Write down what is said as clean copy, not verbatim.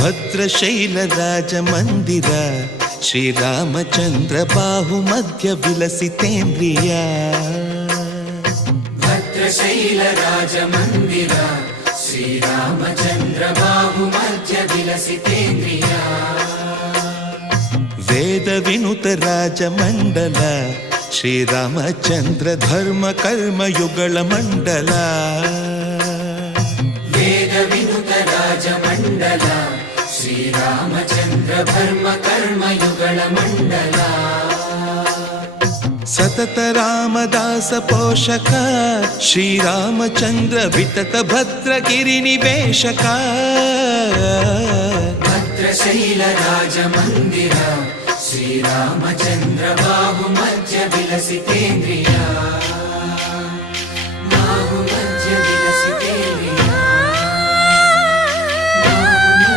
ಭದ್ರಶೈಲ ರಾಜ ಮಂದಿರ ಶ್ರೀರಾಮಚಂದ್ರ ಬಾಹು ಮಧ್ಯ ವಿಲಸಿತೇಂದ್ರಿಯ. ಭದ್ರಶೈಲ ರಾಜ ಮಂದಿರ ಶ್ರೀರಾಮಚಂದ್ರ ಬಾಹು ಮಧ್ಯ ವಿಲಸಿತೇಂದ್ರಿಯ. ವೇದ ವಿನುತ ರಾಜ ಮಂಡಲ ಶ್ರೀರಾಮಚಂದ್ರ ಧರ್ಮ ಕರ್ಮ ಯುಗಳ ಮಂಡಲ. ವೇದ ವಿನುತ ರಾಜ ಮಂಡಲ ಶ್ರೀರಾಮಚಂದ್ರ ಧರ್ಮ ಕರ್ಮ ಯುಗಳ ಮಂಡಲ. ಸತತ ರಾಮದಾಸ ಪೋಷಕ ಶ್ರೀರಾಮಚಂದ್ರ ವಿತತ ಭದ್ರಗಿರಿ ನಿವೇಶಕ. ಭದ್ರಶೈಲ ರಾಜ ಮಂದಿರ ಶ್ರೀರಾಮಚಂದ್ರ ಬಾಹು ಮಧ್ಯ ವಿಲಸಿತೇಂದ್ರಿಯ.